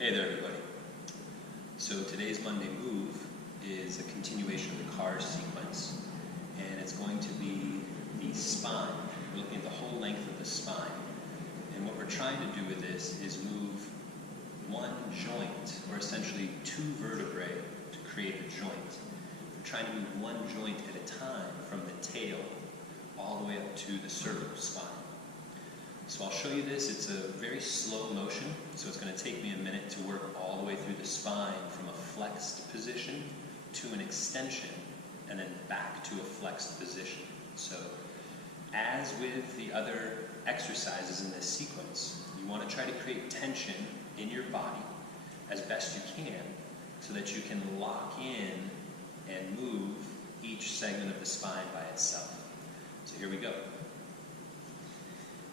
Hey there everybody. So today's Monday Move is a continuation of the cars sequence, and it's going to be the spine. We're looking at the whole length of the spine. And what we're trying to do with this is move one joint, or essentially two vertebrae, to create a joint. We're trying to move one joint at a time from the tail all the way up to the cervical spine. So I'll show you this. It's a very slow motion, so it's going to take me a minute to work all the way through the spine from a flexed position to an extension and then back to a flexed position. So as with the other exercises in this sequence, you want to try to create tension in your body as best you can so that you can lock in and move each segment of the spine by itself. So here we go.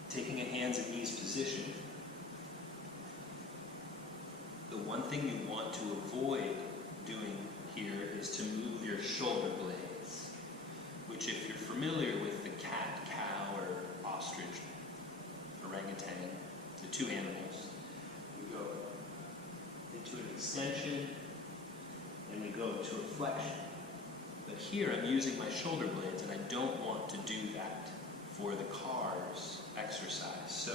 Taking a hands and knees position, the one thing you want to avoid doing here is to move your shoulder blades, which if you're familiar with the cat, cow, or ostrich, orangutan, the two animals, we go into an extension and we go to a flexion. But here I'm using my shoulder blades and I don't want to do that for the cars exercise. So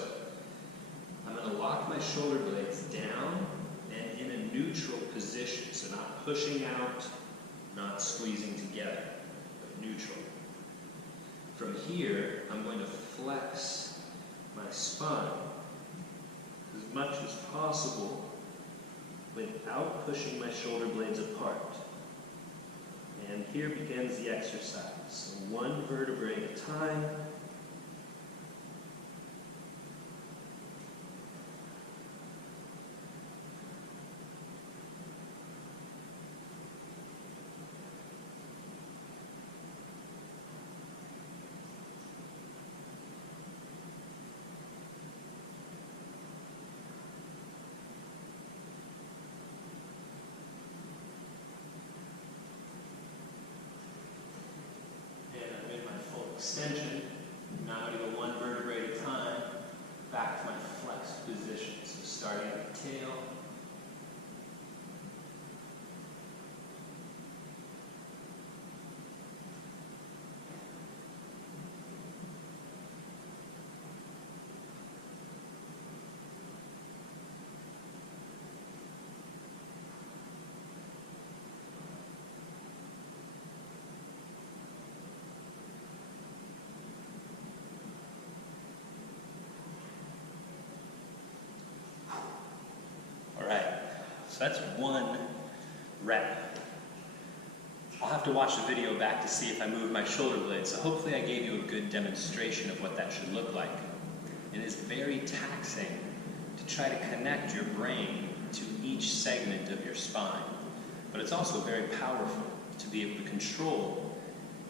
I'm going to lock my shoulder blades down and in a neutral position, so not pushing out, not squeezing together, but neutral. From here, I'm going to flex my spine as much as possible without pushing my shoulder blades apart. And here begins the exercise. So one vertebrae at a time. Extension. Now I'm going to go one vertebrae at a time, back to my flexed position. So starting at the tail. So that's one rep. I'll have to watch the video back to see if I move my shoulder blades, so hopefully I gave you a good demonstration of what that should look like. It is very taxing to try to connect your brain to each segment of your spine, but it's also very powerful to be able to control.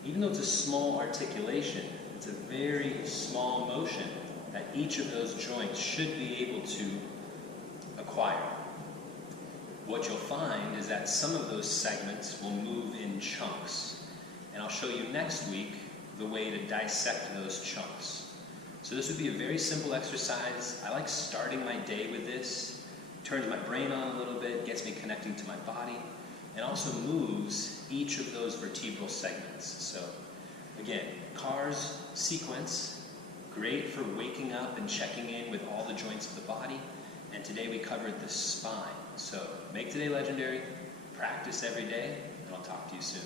Even though it's a small articulation, it's a very small motion that each of those joints should be able to acquire. What you'll find is that some of those segments will move in chunks. And I'll show you next week the way to dissect those chunks. So this would be a very simple exercise. I like starting my day with this. Turns my brain on a little bit, gets me connecting to my body, and also moves each of those vertebral segments. So again, cars sequence, great for waking up and checking in with all the joints of the body. And today we covered the spine. So make today legendary, practice every day, and I'll talk to you soon.